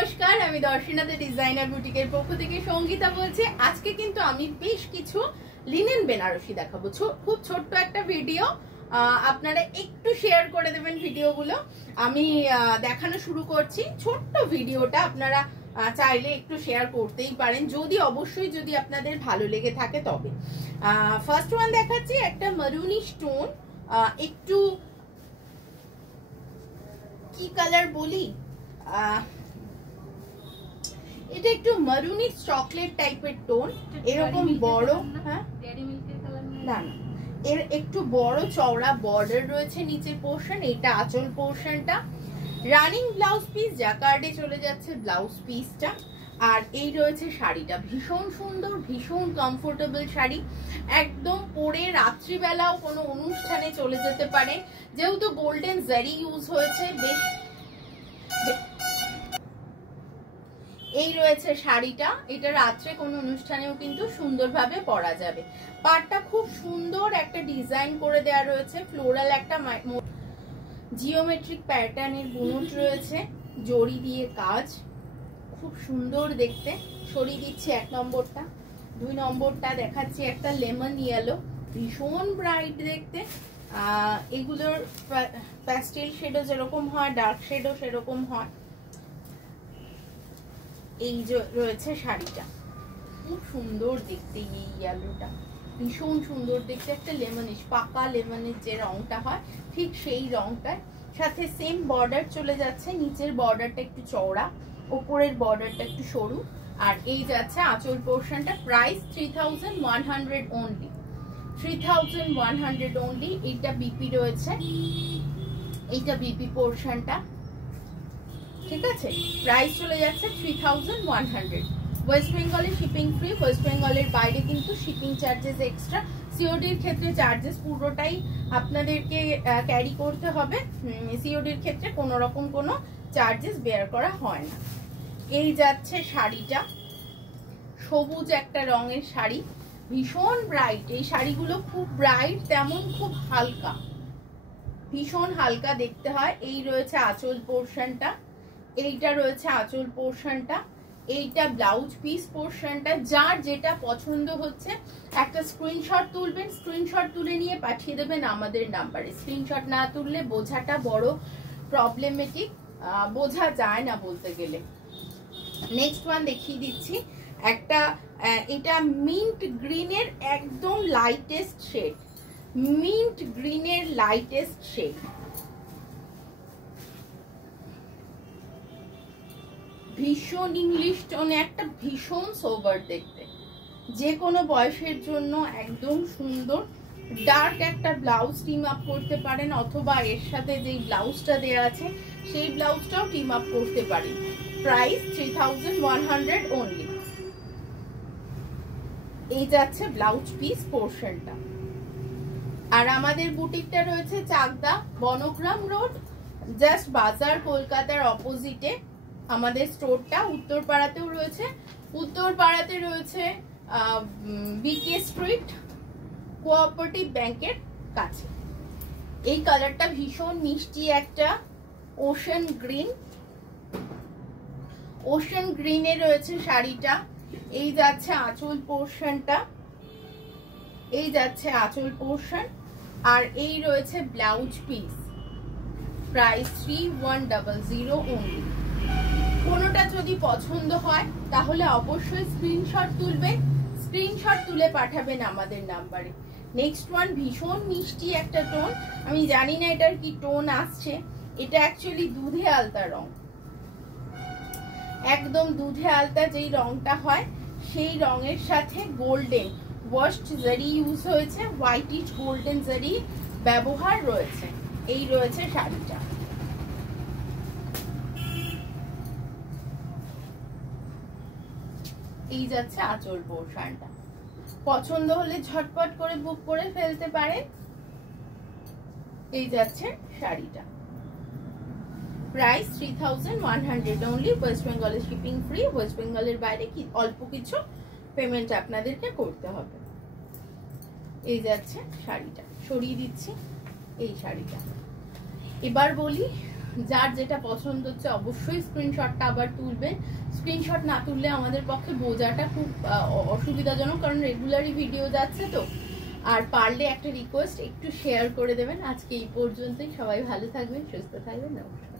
নমস্কার, আমি দর্শনাতে ডিজাইনার বুটিকের পক্ষ থেকে সঙ্গীতা বলছি। আজকে কিন্তু আমি বেশ কিছু লিনেন বেনারসি দেখাবো। খুব ছোট্ট একটা ভিডিও, আপনারা একটু শেয়ার করে দেবেন ভিডিওগুলো। আমি দেখানো শুরু করছি। ছোট্ট ভিডিওটা আপনারা চাইলে একটু শেয়ার করতেই পারেন, অবশ্যই যদি আপনাদের ভালো লেগে থাকে তবে। ফার্স্ট ওয়ান দেখাচ্ছি একটা মারুনিশ টোন, একটু কি কালার বলি, এটা একটু মারুনিশ চকলেট টাইপের টোন, এরকম বড়, হ্যাঁ না না, এর একটু বড় চওড়া বর্ডার রয়েছে নিচের পোর্শন, এটা আঁচল পোর্শনটা। রানিং ব্লাউজ পিস, জাকার্ডে চলে যাচ্ছে ব্লাউজ পিসটা। আর এই রয়েছে শাড়িটা, ভীষণ সুন্দর, ভীষণ কমফোর্টেবল শাড়ি, একদম পরে রাত্রিবেলাও কোনো অনুষ্ঠানে চলে যেতে পারে, যেহেতু গোল্ডেন জারি ইউজ হয়েছে। বেশ এই রয়েছে শাড়িটা, এটা রাত্রে কোনো অনুষ্ঠানেও কিন্তু সুন্দরভাবে পরা যাবে। পাড়টা খুব সুন্দর একটা ডিজাইন করে দেওয়া রয়েছে, ফ্লোরাল একটা জিওমেট্রিক প্যাটার্নের বুনট রয়েছে, জড়ি দিয়ে কাজ, খুব সুন্দর দেখতে। সরিয়ে দিচ্ছি এক নম্বরটা। দুই নম্বরটা দেখাচ্ছি একটা লেমন ইয়েলো, ভীষণ ব্রাইট দেখতে। এগুলোর প্যাস্টেল শেডও যেরকম হয়, ডার্ক শেডও সেরকম হয়। এই যে রয়েছে শাড়িটা, খুব সুন্দর দেখতে, এই ইয়েলোটা ভীষণ সুন্দর দেখতে, একটা লেমনিশ, পাকা লেমনের যে রংটা হয় ঠিক সেই রংটার সাথে সেম বর্ডার চলে যাচ্ছে। নিচের বর্ডারটা একটু চওড়া, ওপরের বর্ডারটা একটু সরু। আর এই যাচ্ছে আঁচল পোর্শনটা। Price 3100 only, 3100 only. এইটা বিপি রয়েছে, এইটা বিপি পোর্শনটা, ঠিক আছে। প্রাইস চলে যাচ্ছে 3100। ওয়েস্ট বেঙ্গলে শিপিং ফ্রি, ওয়েস্ট বেঙ্গলের বাইরে কিন্তু শিপিং চার্জেস এক্সট্রা। সিওডির ক্ষেত্রে চার্জেস পুরোটাই আপনাদেরকে ক্যারি করতে হবে, সিওডির ক্ষেত্রে কোনো রকম কোনো চার্জেস বেয়ার করা হয় না। এই যাচ্ছে শাড়িটা, সবুজ একটা রঙের শাড়ি, ভীষণ ব্রাইট। এই শাড়িগুলো খুব ব্রাইট, তেমন খুব হালকা, ভীষণ হালকা দেখতে হয়। এই রয়েছে আঁচল পোর্শনটা, এইটা রয়েছে আঁচল পোর্শনটা, এইটা ব্লাউজ পিস পোর্শনটা। যার যেটা পছন্দ হচ্ছে একটা স্ক্রিনশট তুলবেন, স্ক্রিনশট তুলে নিয়ে পাঠিয়ে দেবেন আমাদের নাম্বারে। স্ক্রিনশট না তুললে বোঝাটা বড় প্রবলেমেটিক, বোঝা যায় না বলতে গেলে। নেক্সট ওয়ান দেখিয়ে দিচ্ছি একটা, এটা মিন্ট গ্রিনের একদম লাইটেস্ট শেড, মিন্ট গ্রিনের লাইটেস্ট শেড, ভীষণ ইংলিশ টোনে, একটা ভীষণ সোবার দেখতে, যে কোনো বয়সের জন্য একদম সুন্দর। ডার্ক একটা ব্লাউজ টিম আপ করতে পারেন, অথবা এর সাথে যেই ব্লাউজটা দেওয়া আছে সেই ব্লাউজটাও টিম আপ করতে পারেন। Price 3100 only. এই যাচ্ছে ব্লাউজ পিস পোর্শনটা। আর আমাদের বুটিকটা রয়েছে চাকদা, বনগ্রাম রোড, জাস্ট বাজার, কলকাতার অপোজিটে আমাদের স্টোরটা। উত্তরপাড়াতেও রয়েছে, উত্তরপাড়াতে রয়েছে বিকে স্ট্রিট কোঅপারেটিভ ব্যাংকের কাছে। এই কালারটা ভীষণ মিষ্টি একটা ওশান গ্রিন, ওশান গ্রিনে রয়েছে শাড়িটা। এই যাচ্ছে আঁচল পোর্শনটা, এই যাচ্ছে আঁচল পোর্শন, আর এই রয়েছে ব্লাউজ পিস। Price 3100 only. কোনোটা যদি পছন্দ হয় তাহলে অবশ্যই স্ক্রিনশট তুলবেন, স্ক্রিনশট তুলে পাঠাবেন আমাদের নাম্বারে। নেক্সট ওয়ান ভীষণ মিষ্টি একটা টোন, আমি জানি না এটার কি টোন আসছে, এটা অ্যাকচুয়ালি দুধে আলতা রং, একদম দুধে আলতা যেই রংটা হয় সেই রঙের সাথে গোল্ডেন ওয়াশড জারি ইউজ হয়েছে, হোয়াইটিশ গোল্ডেন জারি ব্যবহার রয়েছে। এই রয়েছে শাড়িটা। এই যাচ্ছে আঁচল পোর্শনটা। পছন্দ হলে ঝটপট করে বুক করে ফেলতে পারেন। এই যাচ্ছে শাড়িটা। Price 3100 only. ওয়েস্ট বেঙ্গলের শিপিং ফ্রি, ওয়েস্ট বেঙ্গলের বাইরে কি অল্প কিছু পেমেন্ট আপনাদেরকে করতে হবে। এই যাচ্ছে শাড়িটা, সরিয়ে দিচ্ছি এই শাড়িটা। এবার বলি যার যেটা পছন্দ হচ্ছে অবশ্যই স্ক্রিনশটটা আবার তুলবেন। স্ক্রিনশট না তুললে আমাদের পক্ষে বোঝাটা খুব অসুবিধাজনক, কারণ রেগুলারই ভিডিও যাচ্ছে তো। আর পারলে একটা রিকোয়েস্ট, একটু শেয়ার করে দেবেন। আজকে এই পর্যন্তই, সবাই ভালো থাকবেন, সুস্থ থাকবেন, নমস্কার।